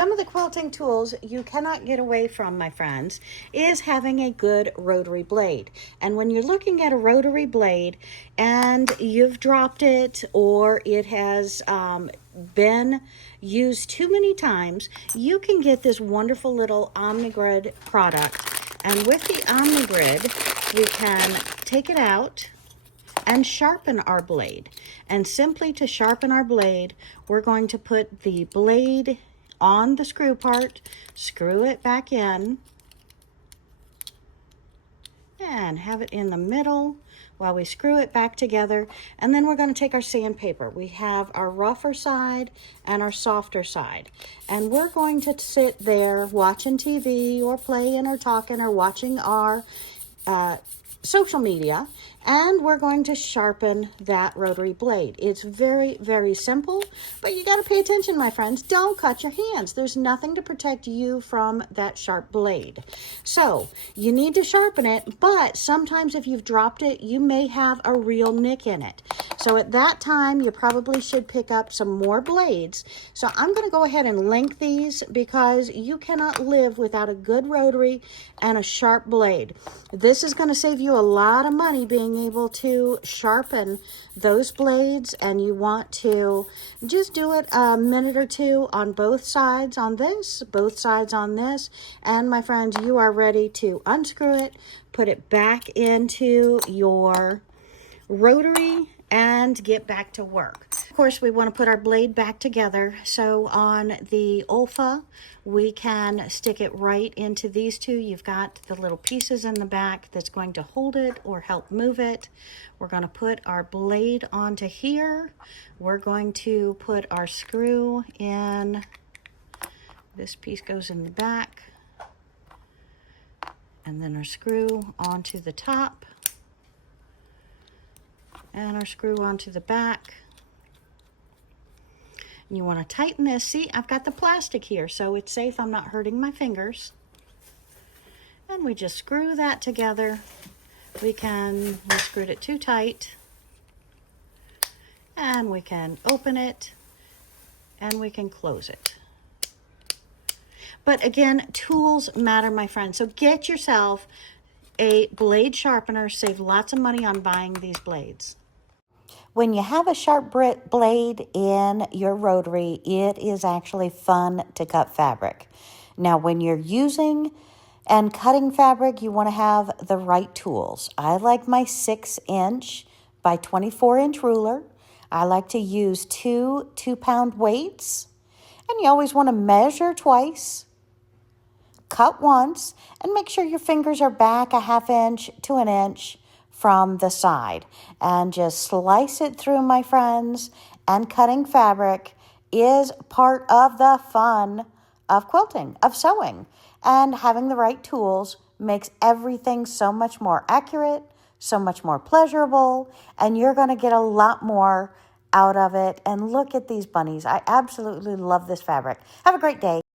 Some of the quilting tools you cannot get away from, my friends, is having a good rotary blade. And when you're looking at a rotary blade and you've dropped it, or it has been used too many times, you can get this wonderful little OmniGrid product. And with the OmniGrid, we can take it out and sharpen our blade. And simply to sharpen our blade, we're going to put the blade on the screw part, screw it back in, and have it in the middle while we screw it back together. And then we're going to take our sandpaper. We have our rougher side and our softer side. And we're going to sit there watching TV or playing or talking or watching our social media, and we're going to sharpen that rotary blade. It's very, very simple, but you got to pay attention, my friends. Don't cut your hands. There's nothing to protect you from that sharp blade. So you need to sharpen it, but sometimes if you've dropped it, you may have a real nick in it. So at that time, you probably should pick up some more blades. So I'm going to go ahead and link these, because you cannot live without a good rotary and a sharp blade. This is going to save you a lot of money being able to sharpen those blades, and you want to just do it a minute or two on both sides on this, both sides on this, and my friends, you are ready to unscrew it, put it back into your rotary, and get back to work. Of course, we want to put our blade back together. So on the Olfa, we can stick it right into these two. You've got the little pieces in the back that's going to hold it or help move it. We're going to put our blade onto here. We're going to put our screw in. This piece goes in the back. And then our screw onto the top. And our screw onto the back. And you want to tighten this. See, I've got the plastic here, so it's safe. I'm not hurting my fingers. And we just screw that together. We screwed it too tight. And we can open it, and we can close it. But again, tools matter, my friends. So get yourself a blade sharpener. Save lots of money on buying these blades. When you have a sharp blade in your rotary, it is actually fun to cut fabric. Now, when you're using and cutting fabric, you want to have the right tools. I like my 6-inch by 24-inch ruler. I like to use two 2-pound weights. And you always want to measure twice, cut once, and make sure your fingers are back a 1/2 inch to 1 inch from the side, and just slice it through, my friends. And cutting fabric is part of the fun of quilting, of sewing, and having the right tools makes everything so much more accurate, so much more pleasurable, and you're going to get a lot more out of it. And look at these bunnies. I absolutely love this fabric. Have a great day.